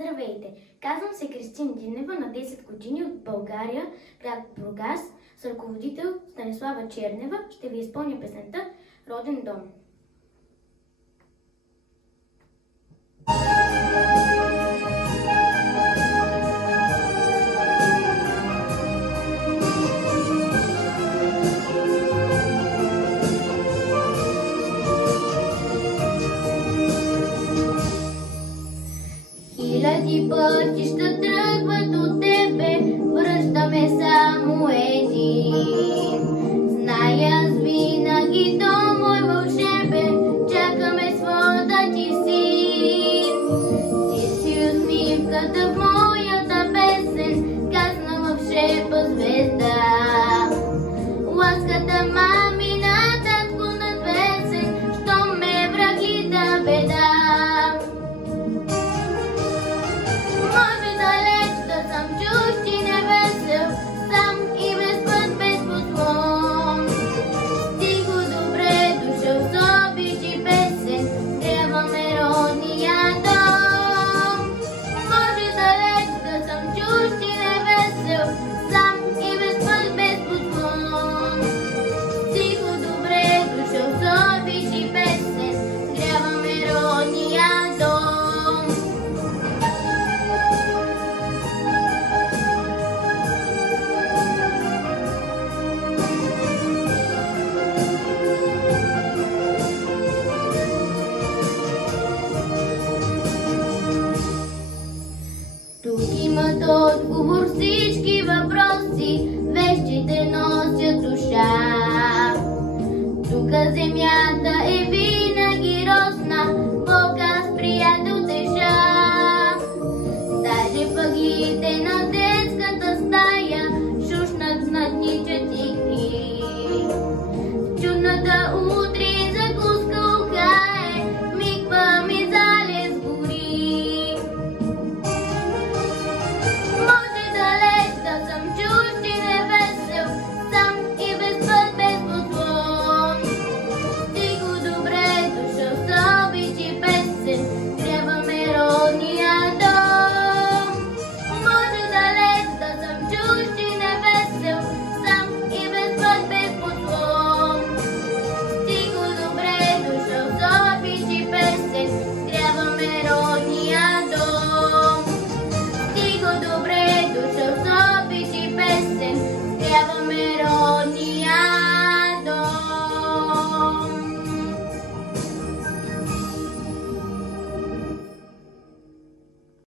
Здравейте! Казвам се Кристин Динева, на 10 години, от България, град Бургас. С ръководител Станислава Чернева ще ви изпълня песента "Роден дом". Хиляди пътища тръгват от тебе, връщаме само един. Зная аз винаги до мой вълшебен, чакаме своята ти син. Ти си усмивката в моята песен, гаснала в шепа звезда. Ласката мамина, татко надвесен, що ме врагита беда. Може далеч да съм чужд и невесел, сам и без път, без подслон. Стиго добре дошъл с обич и песен, трябва ме родния дом. Може далеч да съм чужд и невесел, сам и без път, без подслон. Стиго добре дошъл с обич и песен, трябва ме родния дом. Тук имат отговор всички въпроси, вещите носят душа. Тук земята